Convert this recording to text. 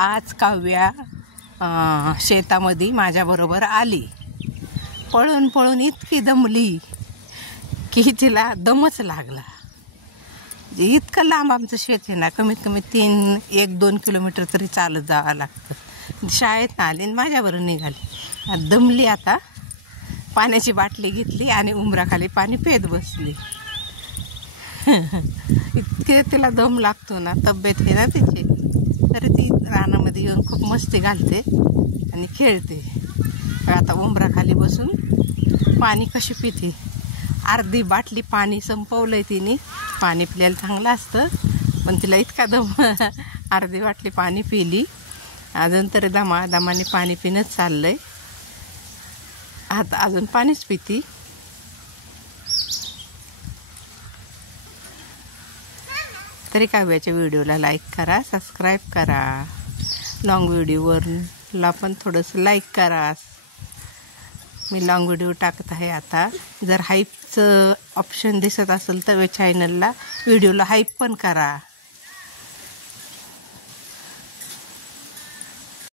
आज काव्या शेतामध्ये माझ्याबरोबर आली. पळून पळून इतकी दमली की तिला दमच लागला. इतकं लांब आमचं शेत आहे ना, कमीत कमी 1-2 किलोमीटर तरी चालत जावं लागतं. शाळेत आली आणि माझ्याबरोबर निघाली. दमली. आता पाण्याची बाटली घेतली आणि उंबराखाली पाणी पेत बसली. इतके तिला दम लागतो ना, तब्येत आहे ना तिची, तरी ती रानामध्ये येऊन खूप मस्ती घालते आणि खेळते. आता उंबराखाली बसून पाणी कशी पिते. अर्धी बाटली पाणी संपवलंय तिने. पाणी पिल्याला चांगलं असतं, पण तिला इतका दम. अर्धी बाटली पाणी पिली. अजून तरी दमाने पाणी पिणंच चाललंय. आता अजून पाणीच पिती. तरी काव्याच्या व्हिडिओला लाईक करा, सबस्क्राईब करा. लॉंग व्हिडिओवरला पण थोडंसं लाईक करा. मी लॉंग व्हिडिओ टाकत आहे आता. जर हाईपचं ऑप्शन दिसत असेल तर चॅनलला व्हिडिओला हाईप पण करा.